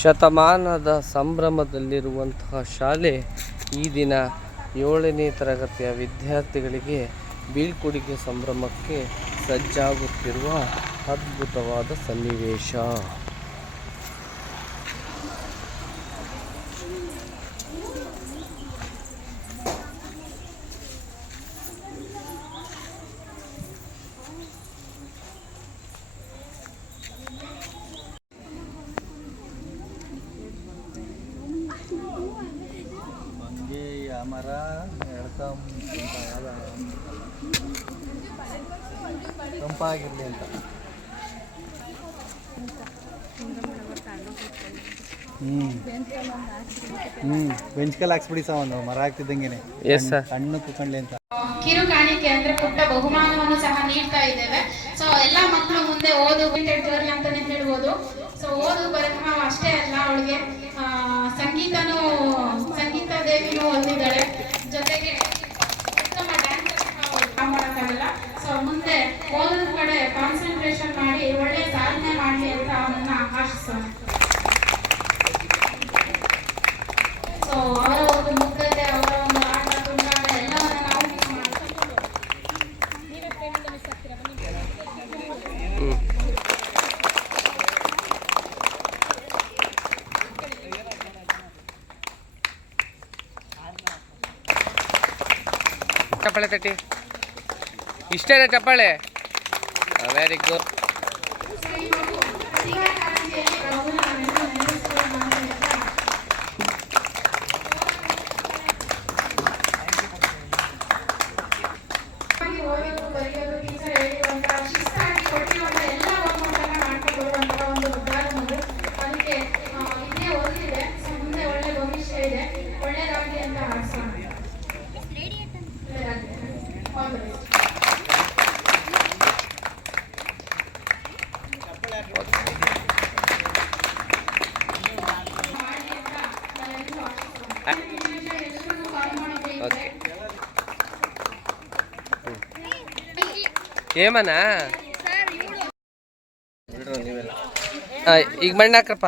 ಶತಮಾನದ ಸಂಭ್ರಮದಲ್ಲಿರುವಂತಹ ಶಾಲೆ ಈ ದಿನ ಏಳನೇ ತರಗತಿಯ ವಿದ್ಯಾರ್ಥಿಗಳಿಗೆ ಬೀಳ್ಕೊಡುಗೆ ಸಂಭ್ರಮಕ್ಕೆ ಸಜ್ಜಾಗುತ್ತಿರುವ ಅದ್ಭುತವಾದ ಸನ್ನಿವೇಶ. ಮರ ತಂಪಾಗಿರ್ಲಿ ಅಂತ. ಹ್ಞೂ ಹ್ಞೂ ಬೆಂಚ್ ಕಲ್ ಹಾಕ್ಸ್ಬಿಡಿ ಸಹ ಒಂದು ಮರ ಹಾಕ್ತಿದ್ದಂಗೆನೆ. ಎಸ್ ಸರ್ ಕಣ್ಣು ಕುತ್ಕೊಂಡ್ಲಿ ಅಂತ. ಕಿರು ಕಾಣಿಕೆ ಅಂದ್ರೆ ಪುಟ್ಟ ಬಹುಮಾನವನ್ನು ಸಹ ನೀಡ್ತಾ ಇದ್ದೇವೆ. ಸೊ ಎಲ್ಲಾ ಮಕ್ಕಳು ಮುಂದೆ ಓದು ಅಂತಾನೆ ಹೇಳ್ಬೋದು. ಸೊ ಓದು ಬರಹ ಅಷ್ಟೇ ಅಲ್ಲ ಅವಳಿಗೆ. ಸಂಗೀತನೂ ಸಂಗೀತ ದೇವಿನೂ ಹೊಂದಿದ್ದಾಳೆ ಜೊತೆಗೆ ಉತ್ತಮ ಡ್ಯಾನ್ಸ್ ಮಾಡೋಕ್ಕಾಗಲ್ಲ ಸೊ ಮುಂದೆ ಓದೋದ್ ಕಡೆ ಕಾನ್ಸಂಟ್ರೇಷನ್ ಮಾಡಿ ಒಳ್ಳೆ ಚಪ್ಪಾಳೆ ತಟ್ಟಿ. ಇಷ್ಟೇನಾ ಚಪ್ಪಾಳೆ? ವೆರಿ ಗುಡ್ ఓకే ఏమన్నా ಈಗ ಮಣ್ಣಾಕ್ರಪ್ಪ